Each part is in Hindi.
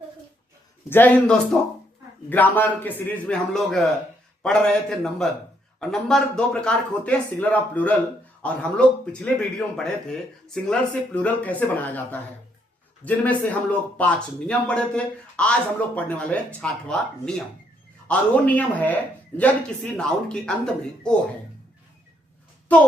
जय हिंद दोस्तों। ग्रामर के सीरीज में हम लोग पढ़ रहे थे नंबर, और नंबर दो प्रकार के होते हैं, सिंगुलर और प्लूरल। और हम लोग पिछले वीडियो में पढ़े थे सिंगुलर से प्लूरल कैसे बनाया जाता है, जिनमें से हम लोग 5 नियम पढ़े थे। आज हम लोग पढ़ने वाले हैं 6वां नियम, और वो नियम है यदि किसी नाउन के अंत में ओ है तो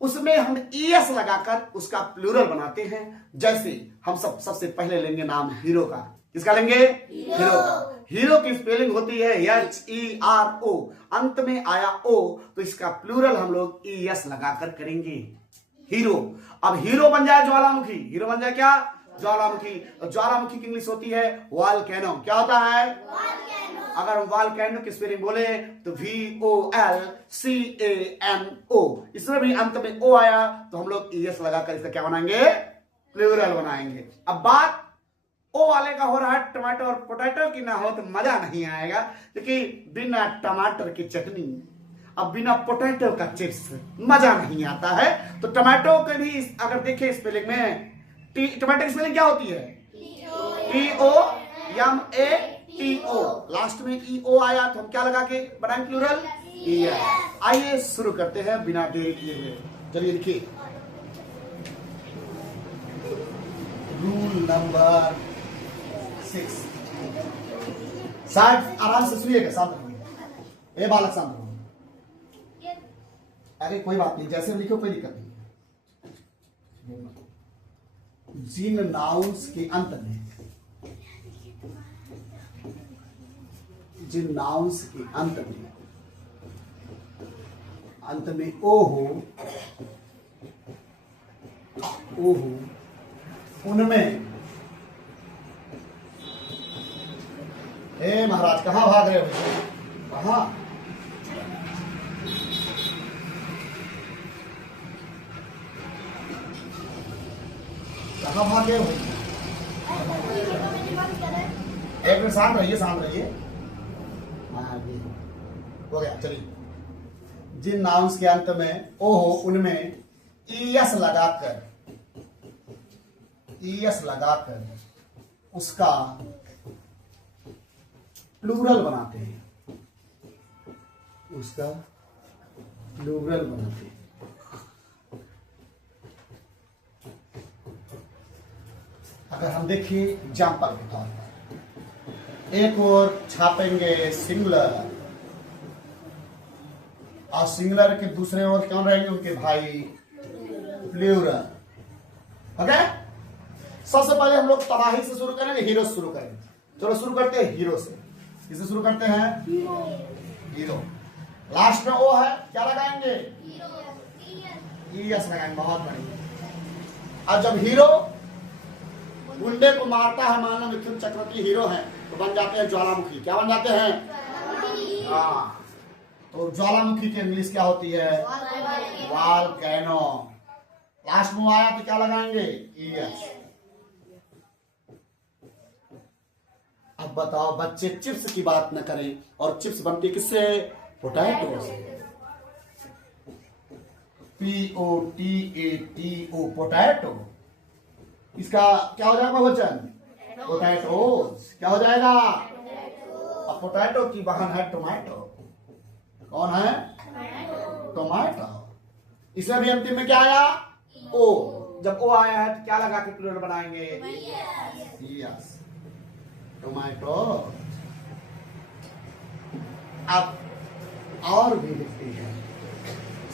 उसमें हम एस लगाकर उसका प्लूरल बनाते हैं। जैसे हम सबसे पहले लेंगे नाम हीरो का। किसका लेंगे? हीरो का। हीरो की स्पेलिंग होती है HERO, अंत में आया ओ तो इसका प्लूरल हम लोग ES लगाकर करेंगे, हीरो। अब हीरो बन जाए ज्वालामुखी। हीरो बन जाए क्या? ज्वालामुखी। तो ज्वालामुखी की इंग्लिश होती है वॉल्केनो। क्या होता है? अगर हम वॉल्केनो की स्पेलिंग बोले तो VOLCANO, इसमें भी अंत में ओ आया तो हम लोग ES लगाकर इसका क्या बनाएंगे? प्लूरल बनाएंगे। अब बात ओ वाले का हो रहा है टमाटर और पोटैटो की ना हो तो मजा नहीं आएगा, क्योंकि बिना टमाटर की चटनी, अब बिना पोटैटो का चिप्स मजा नहीं आता है। तो टमाटो के भी अगर देखें स्पेलिंग में, टमाटो की स्पेलिंग क्या होती है? TOMATO। लास्ट में EO आया तो हम क्या लगा के बनाएंगे? Plural ES। आइए शुरू करते हैं बिना देरी किए हुए। चलिए लिखिए रूल नंबर 6। शायद आराम से सुनिएगा, शांत रहिए। ए बालक शांत रहो। अरे कोई बात नहीं, जैसे लिखो कोई दिक्कत नहीं। जिन नाउन्स के अंत में, जिन नाउन्स के अंत में ओ हो, उनमें महाराज कहां भाग रहे हो? कहां? कहां भाग गए हो? एक मिनट शांत रहिए, शांत रहिए। हाँ जी हो गया। चलिए, जिन नाउन्स के अंत में ओ हो उनमें ES लगाकर उसका प्लूरल बनाते हैं, उसका प्लूरल बनाते हैं। अगर हम देखिए एग्जाम्पल के तौर पर, एक और छापेंगे सिंगुलर, और सिंगुलर के दूसरे ओर कौन रहेंगे? उनके भाई प्लूरल। ओके, सबसे पहले हम लोग तबाही से शुरू करेंगे, हीरो से शुरू करेंगे। चलो शुरू करते हैं हीरो से। किससे शुरू करते हैं? हीरो। लास्ट में ओ है, क्या लगाएंगे? ES लगाएंगे। बहुत बढ़िया। अब जब हीरो गुंडे को मारता है, मान लो मिथुन चक्रवर्ती हीरो है, तो बन जाते हैं ज्वालामुखी। क्या बन जाते हैं? हाँ, तो ज्वालामुखी की इंग्लिश क्या होती है? वॉल्केनो। लास्ट में आया तो क्या लगाएंगे? ES। अब बताओ बच्चे, चिप्स की बात न करें, और चिप्स बनती किससे? पोटैटो से। POTATO, potato. इसका क्या हो जाएगा वचन? पोटैटोज। क्या हो जाएगा? अब पोटैटो की बहन है टोमेटो। कौन है? टोमेटो। इसमें भी अंतिम में क्या आया? ओ। जब ओ आया है तो क्या लगा के प्लूरल बनाएंगे? Yes, tomato. अब और भी लिखते हैं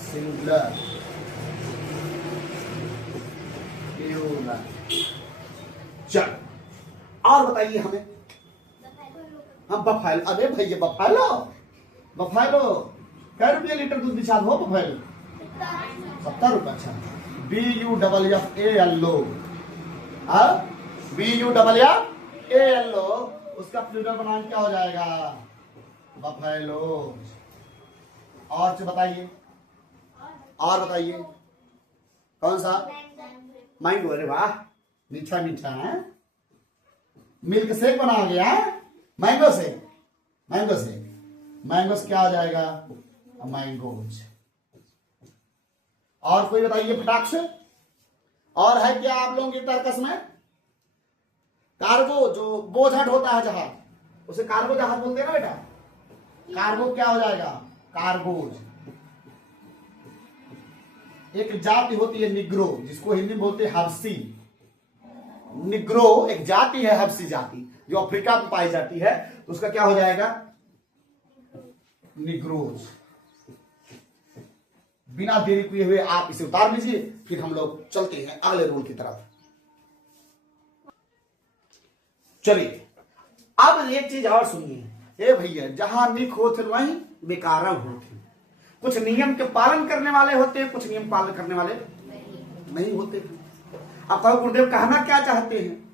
सिंगुलर, प्लूरल। चल और बताइए हमें। हम बफेलो। अरे भैया बफेलो, बफेलो कै रुपये लीटर दूध बिछा हो? बफेलो 70 रुपये। अच्छा, BUFFALO, BUFFALO, उसका प्लूरल बनाना क्या हो जाएगा? बफेलो। और से बताइए, और बताइए कौन सा? मैंगो। अरे वाह, मीठा मीठा है। मिल्क शेक बना गया। Mango shake, mango shake, mango से क्या हो जाएगा? मैंगोज। और कोई बताइए फटाक से। और है क्या आप लोगों की तर्कस में? कार्गो जो बोझ हट होता है जहाज, उसे कार्गो जहाज बोलते हैं ना बेटा। कार्गो क्या हो जाएगा? कार्गोज। एक जाति होती है निग्रो, जिसको हिंदी में बोलते हैं हबसी। निग्रो एक जाति है, हबसी जाति, जो अफ्रीका में पाई जाती है, तो उसका क्या हो जाएगा? निग्रोज। बिना देरी किए हुए आप इसे उतार लीजिए, फिर हम लोग चलते हैं अगले रूल की तरफ। चलिए अब एक चीज और सुनिए, ए भैया, जहां निक होते वहीं बेकार होते। कुछ नियम के पालन करने वाले होते हैं, कुछ नियम पालन करने वाले नहीं होते। अब कहो गुरुदेव कहना क्या चाहते हैं?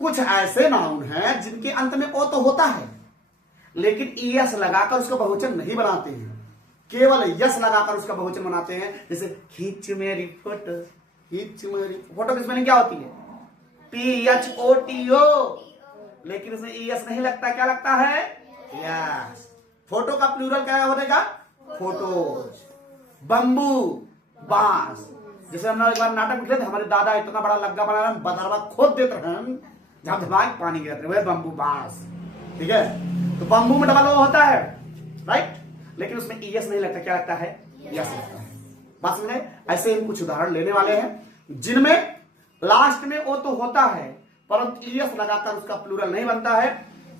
कुछ ऐसे नाउन हैं जिनके अंत में ओ तो होता है, लेकिन ईएस लगाकर उसका बहुवचन नहीं बनाते हैं, केवल यस लगाकर उसका बहुवचन बनाते हैं। जैसे खींच मेरी फोटो, खींच मेरी फोटो, किस में क्या होती है? PHOTO, लेकिन उसमें ईएस नहीं लगता, क्या लगता है? यस। फोटो का प्लूरल क्या हो जाएगा? फोटोज। बंबू, बांस। जैसे हम एक बार नाटक लिखे थे, हमारे दादा इतना बड़ा लग्गा बना बदरवा खोद देते हैं, जहां धमाक पानी गिरते हुए, बंबू बांस। ठीक है, तो बंबू में डबल ओ होता है, राइट, लेकिन उसमें ईएस नहीं लगता, क्या लगता है? यस लगता है। बात समझे? ऐसे हम कुछ उदाहरण लेने वाले हैं जिनमें लास्ट में ओ तो होता है, परंतु ईएस लगाकर उसका प्लूरल नहीं बनता है,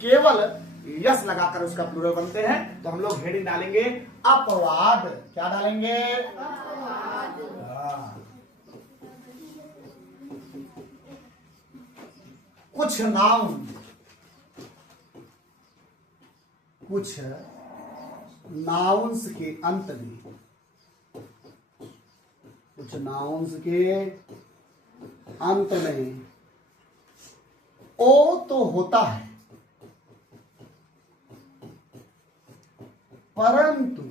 केवल यस लगाकर उसका प्लूरल बनते हैं। तो हम लोग हेडिंग डालेंगे अपवाद। क्या डालेंगे? अपवाद। कुछ नाउन, कुछ नाउन्स के अंत में, कुछ नाउन्स के अंत में ओ तो होता है, परंतु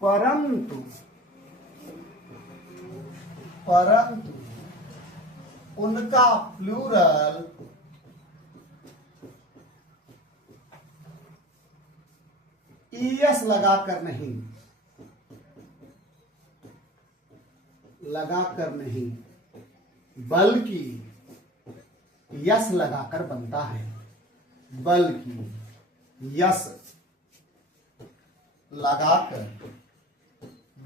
परंतु परंतु उनका प्लूरल ईएस लगाकर नहीं, बल्कि यस लगाकर बनता है, बल्कि यस लगाकर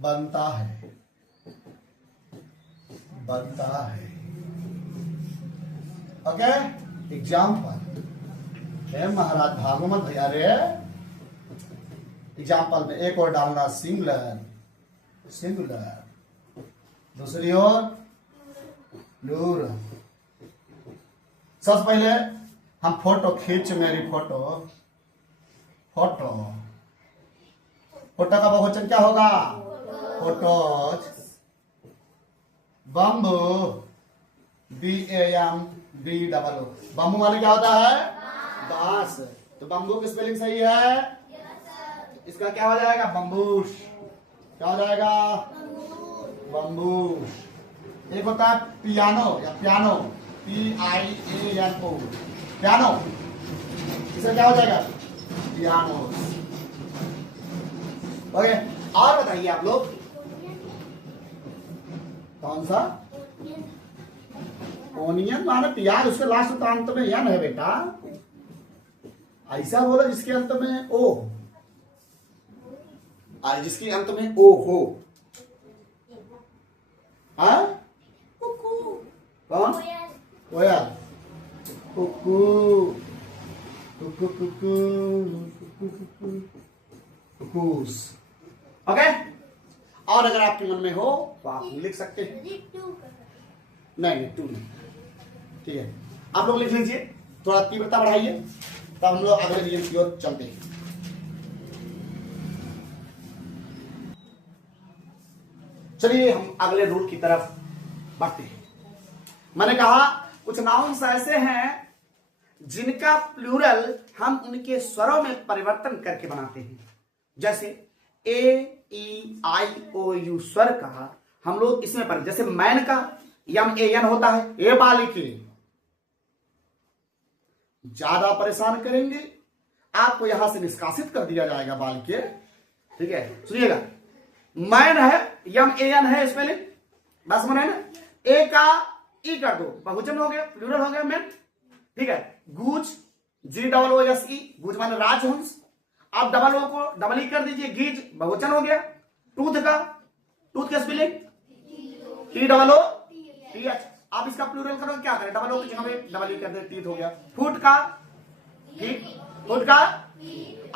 बनता है, ओके। एग्जाम्पल है महाराज भागवत भैया रे, एग्जाम्पल में एक और डालना सिंगुलर, दूसरी ओर प्लूरल। सबसे पहले हम फोटो, खींच मेरी फोटो, फोटो का बहुवचन क्या होगा? फोटोज। बम्बू, BAMBOO, बम्बू वाले क्या होता है? बांस। तो बम्बू की स्पेलिंग सही है, इसका क्या हो जाएगा? बम्बूश। क्या हो जाएगा? बम्बूश। एक होता है पियानो या पियानो, PIANO, पियानो, इसका क्या हो जाएगा? पियानो। ओके, और बताइए आप लोग, कौन सा? ओनियन माने प्याज, उसके लास्ट अंत में यन है बेटा, ऐसा बोला जिसके अंत में ओ, जिसके अंत में ओ हो। हाँ, कौन? कोयल, कुकू, कुकू कुकू कुकू कुकूस। ओके, और अगर आपके मन में हो तो आप लिख सकते हैं। नहीं, टू नहीं, ठीक है, आप लोग लिख लीजिए, थोड़ा तीव्रता बढ़ाइए, तब हम लोग अगले नियम की ओर चलते हैं। चलिए हम अगले रूल की तरफ बढ़ते हैं। मैंने कहा कुछ नाउन्स ऐसे हैं जिनका प्लूरल हम उनके स्वरों में परिवर्तन करके बनाते हैं। जैसे AEIOU स्वर का हम लोग इसमें पर, जैसे मैन का MAN होता है, ए बालिके। ज्यादा परेशान करेंगे आपको यहां से निष्कासित कर दिया जाएगा बालिके। ठीक है, सुनिएगा, मैन है, MAN है स्पेलिंग, बस मैंने ना, ए का ई कर दो, बहुवचन हो गया, प्लूरल हो गया मैन, ठीक है। गूज, GOOSE, गूज माने राजहंस। आप डबल ओ को डबल ई कर दीजिए, गीज बहुवचन हो गया। टूथ का, टूथ का स्पेलिंग TOOTH। आप इसका प्लूरल करो, क्या करें, डबल ओ की जगह पे डबल ई कर दे, टीथ हो गया। फुट का, फुट का,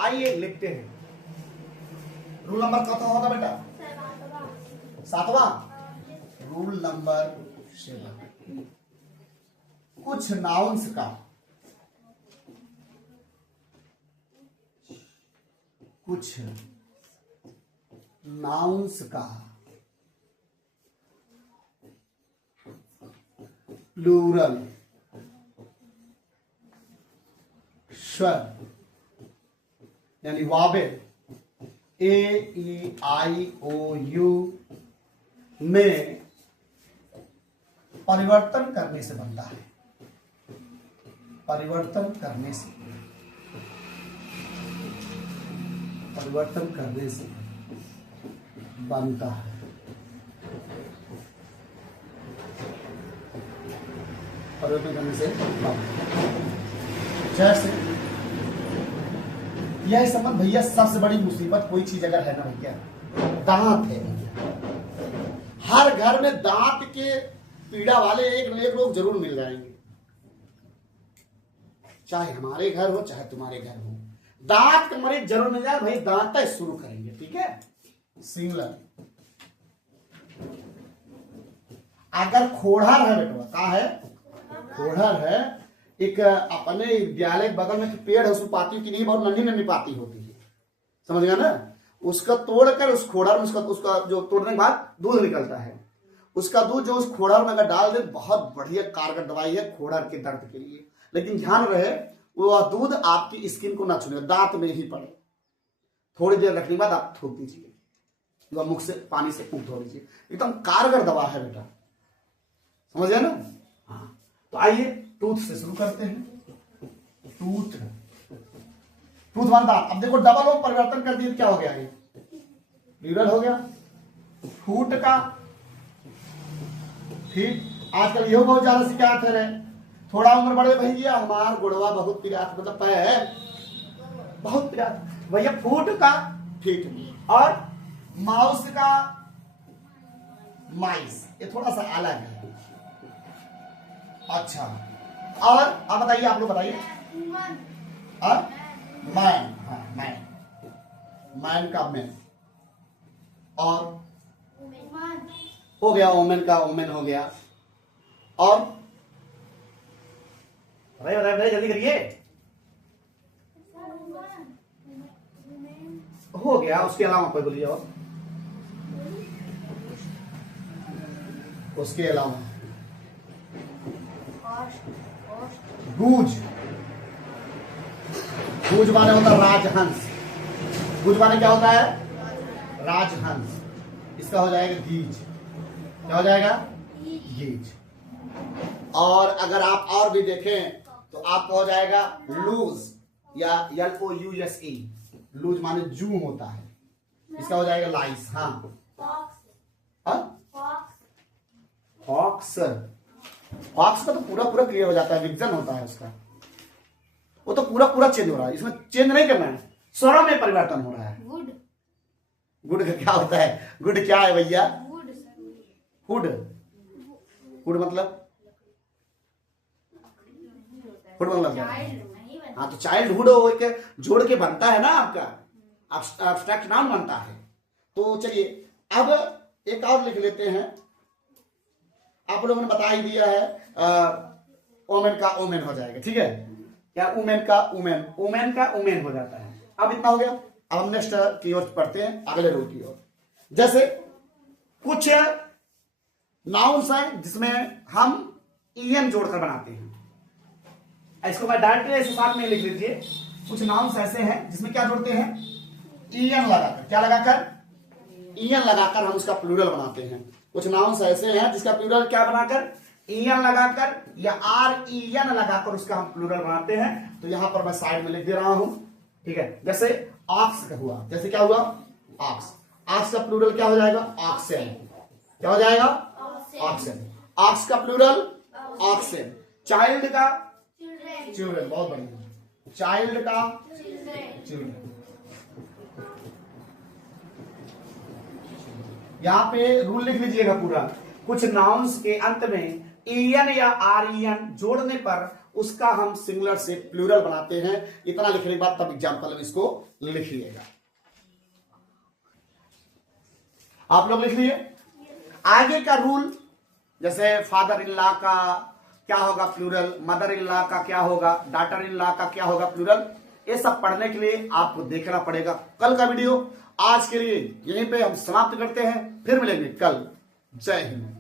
आइए लिखते हैं। रूल नंबर कौन होगा बेटा? 7वां। रूल नंबर 7, कुछ नाउन्स का, कुछ नाउन्स का प्लूरल स्वर यानी वावेल AEIOU में परिवर्तन करने से बनता है। परिवर्तन करने से, परिवर्तन करने से बनता है। परिवर्तन करने से बनता है। जैसे यह समझ भैया, सबसे बड़ी मुसीबत कोई चीज अगर है ना भैया, दांत है भैया। हर घर में दांत के पीड़ा वाले एक न एक लोग जरूर मिल जाएंगे, चाहे हमारे घर हो चाहे तुम्हारे घर हो, दांत का मरीज जरूर मिल जाए भाई। दांत तक शुरू करेंगे, ठीक है। सिंगलर, अगर खोड़हर है बेटा, कहा है? खोड़हर है। एक अपने विद्यालय बगल में पेड़ है, उसमें पाती की नहीं, बहुत नन्ही नन्ही पाती होती है, समझ गया ना। उसका तोड़कर उस खोड़हर में उसका जो तोड़ने के बाद दूध निकलता है, उसका दूध जो उस खोड़हर में अगर डाल दे, बहुत बढ़िया कारगर दवाई है खोड़हर के दर्द के लिए। लेकिन ध्यान रहे वो दूध आपकी स्किन को ना छूने, दांत में ही पड़े। थोड़ी देर रखने के बाद आप थूक दीजिए, वह मुख से पानी से फूंक धो लीजिए, एकदम कारगर दवा है बेटा, समझ गए ना। हाँ, तो आइए टूथ से शुरू करते हैं। टूथ, टूथ वन दांत। अब देखो डबल ओ परिवर्तन कर दिए, क्या हो गया? ये प्लूरल हो गया। फूट का, ठीक। आजकल ये बहुत ज्यादा शिकायत है, थोड़ा उम्र बढ़े भैया हमार गुड़वा बहुत पिरात, मतलब पैर बहुत पिरात भैया। फूट का, ठीक। और माउस का, माइस, ये थोड़ा सा अलग है। अच्छा, और आप बताइए, आप लोग बताइए। मैन, हाँ मैन, मैन का मैन। और हो गया ओमेन का ओमेन हो गया। और बताइए जल्दी करिए। हो गया, उसके अलावा कोई बोलिए। और उसके अलावा गूज, गूज माने होता है राजहंस। गूज माने क्या होता है? राजहंस। इसका हो जाएगा गीज। क्या हो जाएगा? गीज। और अगर आप और भी देखें तो आपका हो जाएगा लूज या LOUSE। लूज माने जू होता है, इसका हो जाएगा लाइस। हाँ, फॉक्स। फॉक्स का तो पूरा पूरा क्लियर हो जाता है, विजन होता है उसका, वो तो पूरा पूरा चेंज हो रहा है। इसमें चेंज नहीं करना है, स्वरों में परिवर्तन हो रहा है। गुड, गुड का क्या होता है? गुड क्या है भैया? हुड। हुड मतलब, हुड मतलब क्या? हाँ, तो चाइल्डहुड एक जोड़ के बनता है ना, आपका एब्स्ट्रैक्ट नाउन बनता है। तो चलिए अब एक और लिख लेते हैं। आप लोगों ने बता ही दिया है, ओमेन का ओमेन हो जाएगा, ठीक है। क्या? उमेन का उमेन, उमेन का उमेन हो जाता है। अब इतना हो गया। अब हम नेक्स्ट की ओर पढ़ते हैं, अगले रूल की ओर। जैसे कुछ नाउन्स हैं जिसमें हम EN जोड़कर बनाते हैं, इसको मैं डायरेक्टली ऐसे साथ में लिख लीजिए। कुछ नाउन्स ऐसे हैं जिसमें क्या जोड़ते हैं? EN लगाकर। क्या लगाकर? EN लगाकर हम उसका प्लूरल बनाते हैं। कुछ नाउन्स ऐसे हैं जिसका प्लूरल क्या बनाकर? EN लगाकर या REN लगाकर उसका हम प्लूरल बनाते हैं। तो यहां पर मैं साइड में लिख दे रहा हूं, ठीक है। जैसे ऑक्स का हुआ, जैसे क्या हुआ? ऑक्स। ऑक्स का प्लूरल क्या हो जाएगा? ऑक्सेन। क्या हो जाएगा? ऑक्सेन। ऑक्स का प्लूरल ऑक्सेन। चाइल्ड का चिल्ड्रन, बहुत बढ़िया। चाइल्ड का चिल्ड्रन। यहाँ पे रूल लिख लीजिएगा पूरा। कुछ नाउन्स के अंत में en या ren जोड़ने पर उसका हम सिंगुलर से प्लूरल बनाते हैं। इतना लिखने के बाद तब एग्जाम्पल में इसको लिखिएगा। आप लोग लिख लिए। आगे का रूल, जैसे फादर इन लॉ का क्या होगा प्लूरल, मदर इन लॉ का क्या होगा, डॉटर इन लॉ का क्या होगा प्लूरल, ये सब पढ़ने के लिए आपको देखना पड़ेगा कल का वीडियो। आज के लिए यहीं पे हम समाप्त करते हैं, फिर मिलेंगे कल। जय हिंद।